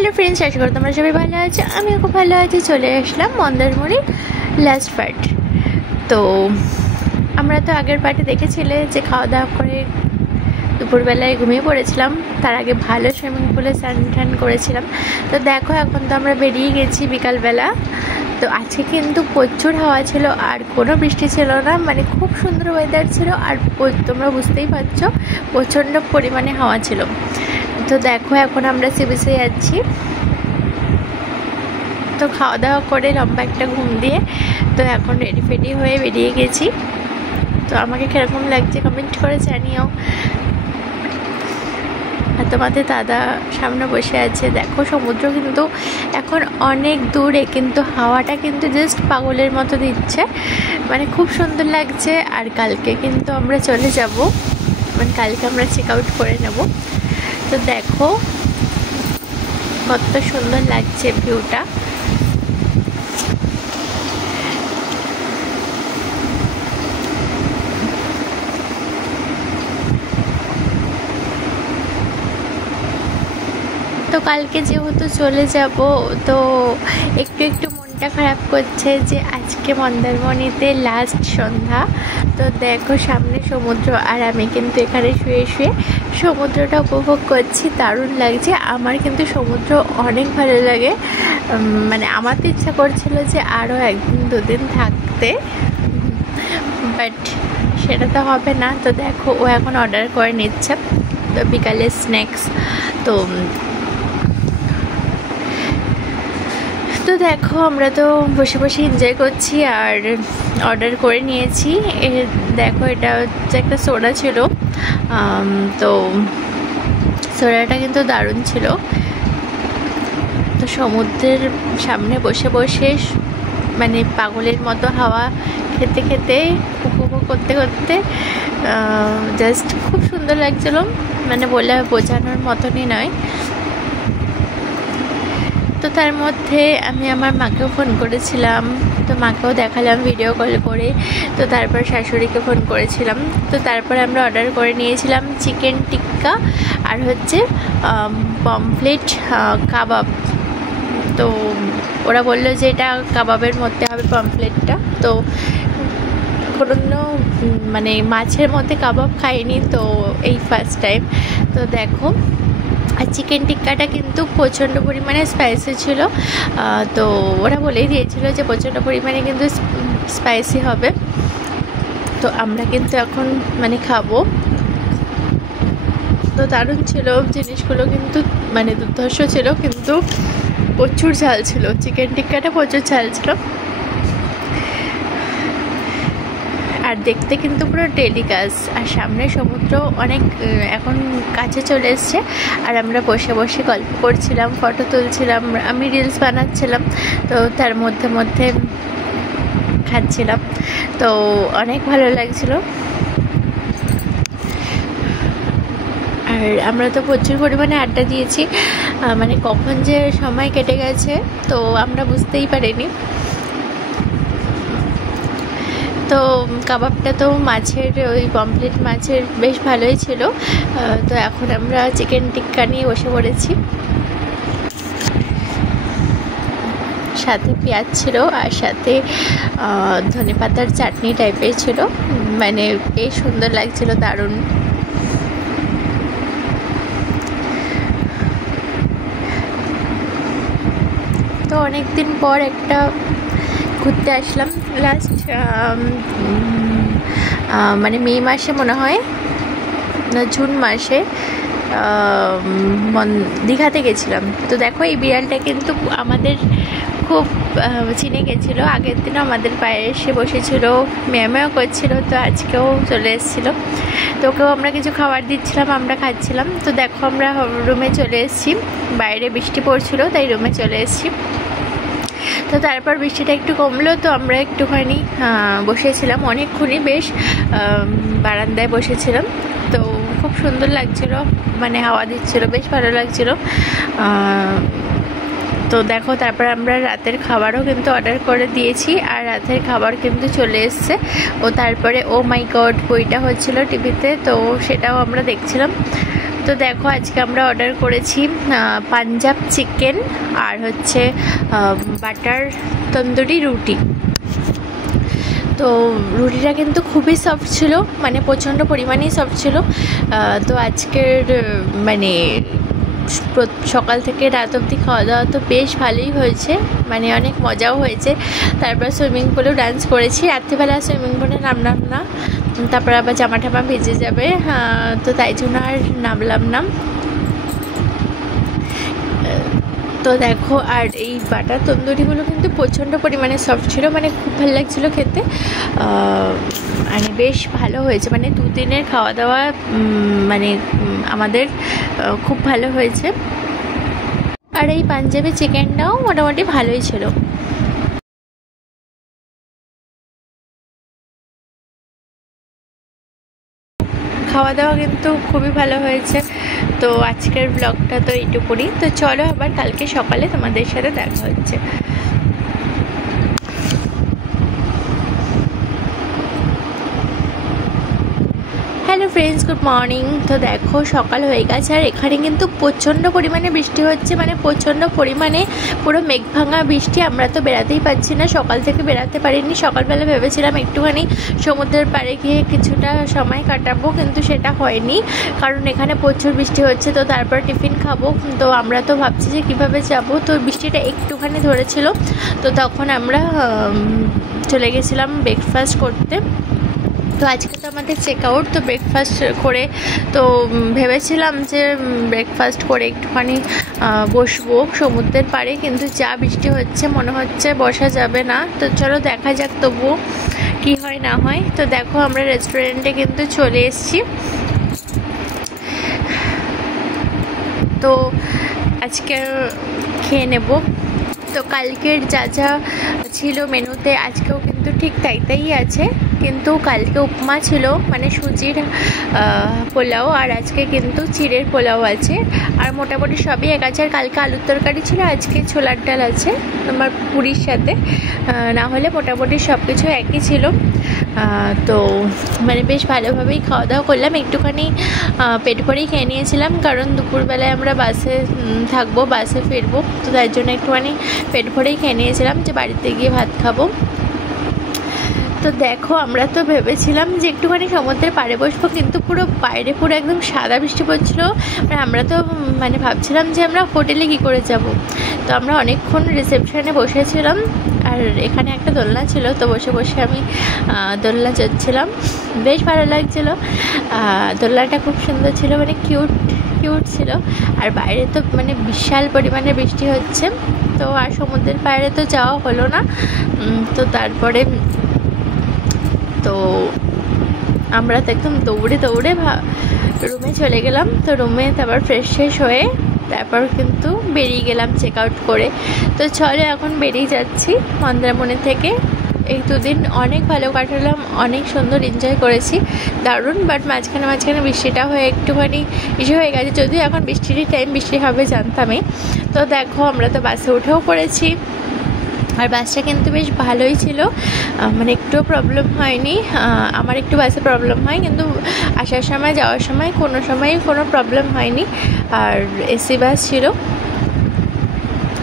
Hello friends, আশা করি তোমরা সবাই ভালো আছো। আমিও খুব ভালো আছি। চলে আসলাম মন্দারমণির লাস্ট পার্ট। তো আমরা তো আগের পার্টে দেখেছিলে যে খাওয়া দাওয়া করে দুপুরবেলায় ঘুমিয়ে পড়েছিলাম। তার আগে ভালো সুইমিং পুলে স্নান টান করেছিলাম। তো দেখো এখন তো আমরা বেরিয়ে গেছি বিকালবেলা। তো আজকে কিন্তু প্রচুর হাওয়া ছিল আর কোনো বৃষ্টি ছিল না, মানে খুব সুন্দর ওয়েদার ছিল। আর তোমরা বুঝতেই পারছো প্রচণ্ড পরিমাণে হাওয়া ছিল। তো দেখো এখন আমরা সি বিচে যাচ্ছি। তো খাওয়া দাওয়া করে লম্বা একটা ঘুম দিয়ে তো এখন রেডি ফেডি হয়ে বেরিয়ে গেছি। তো আমাকে কীরকম লাগছে কমেন্ট করে জানিও। আর তোমাদের দাদা সামনে বসে আছে। দেখো সমুদ্র কিন্তু এখন অনেক দূরে, কিন্তু হাওয়াটা কিন্তু জাস্ট পাগলের মতো দিচ্ছে, মানে খুব সুন্দর লাগছে। আর কালকে কিন্তু আমরা চলে যাব, মানে কালকে আমরা চেক আউট করে নেব। তো দেখো কত সুন্দর লাগছে ভিউটা। তো কালকে যেহেতু চলে যাব, তো একটু একটু মনটা খারাপ করছে যে আজকে মন্দারমণিতে লাস্ট সন্ধ্যা। তো দেখো সামনে সমুদ্র আর আমি কিন্তু এখানে শুয়ে শুয়ে সমুদ্রটা উপভোগ করছি। দারুণ লাগছে। আমার কিন্তু সমুদ্র অনেক ভালো লাগে, মানে আমার তো ইচ্ছা করছিল যে আরও একদিন দুদিন থাকতে, বাট সেটা তো হবে না। তো দেখো ও এখন অর্ডার করে নিচ্ছে তো বিকালের স্ন্যাক্স। তো দেখো আমরা তো বসে বসে এনজয় করছি আর অর্ডার করে নিয়েছি। দেখো এটা হচ্ছে একটা সোডা ছিল। তো সোডাটা কিন্তু দারুণ ছিল। তো সমুদ্রের সামনে বসে বসে মানে পাগলের মতো হাওয়া খেতে খেতে উপভোগ করতে করতে জাস্ট খুব সুন্দর লাগছিল, মানে বলে বোঝানোর মতনই নয়। তো তার মধ্যে আমি আমার মাকেও ফোন করেছিলাম, তো মাকেও দেখালাম ভিডিও কল করে। তো তারপর শাশুড়িকে ফোন করেছিলাম। তো তারপরে আমরা অর্ডার করে নিয়েছিলাম চিকেন টিক্কা আর হচ্ছে পমফ্লেট কাবাব। তো ওরা বললো যে এটা কাবাবের মধ্যে হবে পমফ্লেটটা। তো কোনো মানে মাছের মধ্যে কাবাব খাইনি, তো এই ফার্স্ট টাইম। তো দেখো আর চিকেন টিক্কাটা কিন্তু প্রচণ্ড পরিমাণে স্পাইসি ছিল। তো ওরা বলেই দিয়েছিল যে প্রচণ্ড পরিমাণে কিন্তু স্পাইসি হবে। তো আমরা কিন্তু এখন মানে খাবো। তো দারুণ ছিল জিনিসগুলো, কিন্তু মানে দুর্ধর্ষ ছিল, কিন্তু প্রচুর ঝাল ছিল। চিকেন টিক্কাটা প্রচুর ঝাল ছিল আর দেখতে কিন্তু পুরো ডেলিকাস। আর সামনে সমুদ্র অনেক এখন কাছে চলে এসছে। আর আমরা বসে বসে গল্প করছিলাম, ফটো তুলছিলাম, আমি রিলস বানাচ্ছিলাম। তো তার মধ্যে মধ্যে খাচ্ছিলাম। তো অনেক ভালো লাগছিল। আর আমরা তো প্রচুর পরিমাণে আড্ডা দিয়েছি, মানে কখন যে সময় কেটে গেছে তো আমরা বুঝতেই পারিনি। তো কাবাবটা তো মাছের ওই পমফ্লেট মাছের বেশ ভালোই ছিল। তো এখন আমরা চিকেন টিক্কা নিয়ে বসে পড়েছি। সাথে পেঁয়াজ ছিল আর সাথে ধনেপাতার চাটনি টাইপের ছিল, মানে বেশ সুন্দর লাগছিল, দারুণ। তো অনেকদিন পর একটা ঘুরতে আসলাম। লাস্ট মানে মে মাসে মনে হয় না জুন মাসে দীঘাতে গেছিলাম। তো দেখো এই বিড়ালটা কিন্তু আমাদের খুব চিনে গেছিলো। আগের দিনও আমাদের পায়ে এসে বসেছিল, ম্যাও করছিল। তো আজকেও চলে এসেছিলো। তো ওকেও আমরা কিছু খাবার দিচ্ছিলাম, আমরা খাচ্ছিলাম। তো দেখো আমরা রুমে চলে এসেছি। বাইরে বৃষ্টি পড়ছিল তাই রুমে চলে এসেছি। তো তারপর বৃষ্টিটা একটু কমলো, তো আমরা একটুখানি বসেছিলাম অনেকক্ষণই, বেশ বারান্দায় বসেছিলাম। তো খুব সুন্দর লাগছিল, মানে হাওয়া দিচ্ছিল, বেশ ভালো লাগছিল। তো দেখো তারপর আমরা রাতের খাবারও কিন্তু অর্ডার করে দিয়েছি আর রাতের খাবার কিন্তু চলে এসছে। ও তারপরে ও মাই গড বইটা হচ্ছিল টিভিতে, তো সেটাও আমরা দেখছিলাম। তো তো দেখো আজকে আমরা অর্ডার করেছি পাঞ্জাব চিকেন আর হচ্ছে বাটার তন্দুরি রুটি। তো রুটিটা কিন্তু খুবই সফট ছিল, মানে প্রচণ্ড পরিমাণেই সফট ছিল। তো আজকের মানে সকাল থেকে রাত অবধি খাওয়া দাওয়া তো বেশ ভালোই হয়েছে, মানে অনেক মজাও হয়েছে। তারপর সুইমিং পুলেও ডান্স করেছি। রাত্রিবেলা সুইমিং পুলে নামলাম না, তারপর আবার জামা টামা ভিজে যাবে, তো তাই জন্য আর নামলাম না। তো দেখো, আর এই বাটার তন্দুরিগুলো কিন্তু প্রচণ্ড পরিমাণে সফট ছিল, মানে খুব ভালো লাগছিলো খেতে, মানে বেশ ভালো হয়েছে, মানে 2 দিনের খাওয়া দাওয়া মানে আমাদের খুব ভালো হয়েছে। আর এই পাঞ্জাবি চিকেনটাও মোটামুটি ভালোই ছিল। খাওয়া দাওয়া কিন্তু খুবই ভালো হয়েছে। তো আজকের ব্লগটা তো এইটুকুনি। তো চলো আবার কালকে সকালে তোমাদের সাথে দেখা হচ্ছে। Hello friends, good morning. তো দেখো সকাল হয়ে গেছে, আর এখানে কিন্তু প্রচণ্ড পরিমাণে বৃষ্টি হচ্ছে, মানে প্রচণ্ড পরিমাণে পুরো মেঘ ভাঙা বৃষ্টি। আমরা তো বেরাতেই পাচ্ছি না, সকাল থেকে বেরাতে পারিনি। সকালবেলা ভেবেছিলাম একটুখানি সমুদ্রের পাড়ে গিয়ে কিছুটা সময় কাটাবো, কিন্তু সেটা হয়নি, কারণ এখানে প্রচুর বৃষ্টি হচ্ছে। তো তারপর টিফিন খাবো, তো আমরা তো ভাবছি যে কীভাবে যাব। তো বৃষ্টিটা একটুখানি ধরেছিল, তো তখন আমরা চলে গেছিলাম ব্রেকফাস্ট করতে। তো আজকে তো আমাদের চেক আউট, তো ব্রেকফাস্ট করে তো ভেবেছিলাম যে ব্রেকফাস্ট করে একটুখানি বসবো সমুদ্রের পাড়ে, কিন্তু যা বৃষ্টি হচ্ছে মনে হচ্ছে বসা যাবে না। তো চলো দেখা যাক তবুও কি হয় না হয়। তো দেখো আমরা রেস্টুরেন্টে কিন্তু চলে এসেছি। তো আজকে খেয়ে নেব। তো কালকের যা যা ছিল মেনুতে আজকেও কিন্তু ঠিক তাই আছে, কিন্তু কালকে উপমা ছিল, মানে সুজির পোলাও, আর আজকে কিন্তু চিড়ের পোলাও আছে। আর মোটামুটি সবই এক আছে। আর কালকে আলুর তরকারি ছিল, আজকে ছোলার ডাল আছে তোমার পুরীর সাথে, না হলে মোটামুটি সব কিছু একই ছিল। তো মানে বেশ ভালোভাবেই খাওয়া দাওয়া করলাম। একটুখানি পেট ভরেই খেয়ে নিয়েছিলাম, কারণ দুপুরবেলায় আমরা বাসে থাকবো, বাসে ফিরবো, তো তার জন্য একটুখানি পেট ভরেই খেয়ে নিয়েছিলাম যে বাড়িতে গিয়ে ভাত খাবো। তো দেখো আমরা তো ভেবেছিলাম যে একটুখানি সমুদ্রের পাড়ে বসবো, কিন্তু পুরো বাইরে পুরো একদম সাদা বৃষ্টি পড়ছিলো। আমরা তো মানে ভাবছিলাম যে আমরা হোটেলে কী করে যাব। তো আমরা অনেকক্ষণ রিসেপশনে বসেছিলাম, আর এখানে একটা দোলনা ছিল, তো বসে বসে আমি দোলনা চড়ছিলাম, বেশ ভালো লাগছিলো। দোলনাটা খুব সুন্দর ছিল, মানে কিউট ছিল। আর বাইরে তো মানে বিশাল পরিমাণে বৃষ্টি হচ্ছে, তো আর সমুদ্রের পাড়ে তো যাওয়া হলো না। তো তারপরে তো আমরা তো একদম দৌড়ে রুমে চলে গেলাম। তো রুমে তারপর ফ্রেশ হয়ে তারপর কিন্তু বেরিয়ে গেলাম চেক আউট করে। তো চলো এখন বেরিয়ে যাচ্ছি মন্দারমণি থেকে। এই 2 দিন অনেক ভালো কাটালাম, অনেক সুন্দর এনজয় করেছি, দারুণ। বাট মাঝখানে বৃষ্টিটা হয়ে একটুখানি ইস্যু হয়ে গেছে, যদিও এখন বৃষ্টিরই টাইম, বৃষ্টি হবে জানতামই। তো দেখো আমরা তো বাসে উঠেও পড়েছি, আর বাসটা কিন্তু বেশ ভালোই ছিল, মানে একটুও প্রবলেম হয়নি। আমার একটু বাসে প্রবলেম হয়, কিন্তু আসার সময় যাওয়ার সময় কোনো প্রবলেম হয়নি। আর এসি বাস ছিল,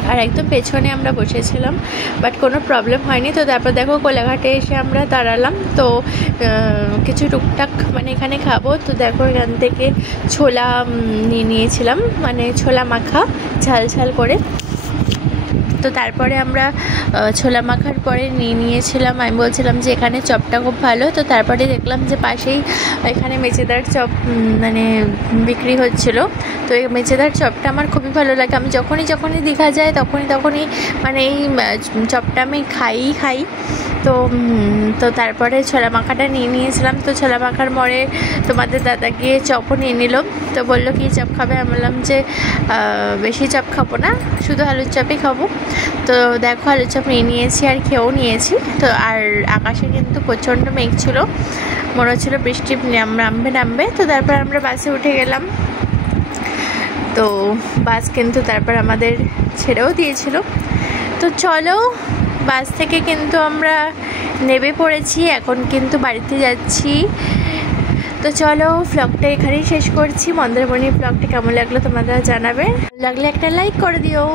আর একদম পেছনে আমরা বসেছিলাম, বাট কোনো প্রবলেম হয়নি। তো তারপর দেখো কোলাঘাটে এসে আমরা দাঁড়ালাম। তো কিছু টুকটাক মানে এখানে খাবো। তো দেখো এখান থেকে ছোলা নিয়েছিলাম, মানে ছোলা মাখা ঝাল করে। তো তারপরে আমরা ছোলা মাখার পরে নিয়েছিলাম, আমি বলছিলাম যে এখানে চপটা খুব ভালো। তো তারপরে দেখলাম যে পাশেই এখানে মেচেদার চপ মানে বিক্রি হচ্ছিলো। তো এই মেচেদার চপটা আমার খুবই ভালো লাগে, আমি যখনই দীঘা যাই তখনই মানে এই চপটা আমি খাই। তো তারপরে ছোলা মাখাটা নিয়েছিলাম। তো ছোলা মাখার পরে তোমাদের দাদা গিয়ে চপও নিয়ে নিল। তো বললো কি চপ খাবে, আমি বললাম যে বেশি চপ খাবো না, শুধু আলুর চপই খাবো। তো দেখো আলুর চপ নিয়েছি আর খেয়েও নিয়েছি। তো আর আকাশে কিন্তু প্রচণ্ড মেঘ ছিল, মনে হচ্ছিল বৃষ্টি নামবে। তো তারপর আমরা বাসে উঠে গেলাম। তো বাস কিন্তু তারপর আমাদের ছেড়েও দিয়েছিল। তো চলো বাস থেকে কিন্তু আমরা নেমে পড়েছি, এখন কিন্তু বাড়িতে যাচ্ছি। তো চলো ব্লগটা এখানেই শেষ করছি। মন্দারমণির ব্লগটা কেমন লাগলো তোমরা জানাবে, লাগলে একটা লাইক করে দিও।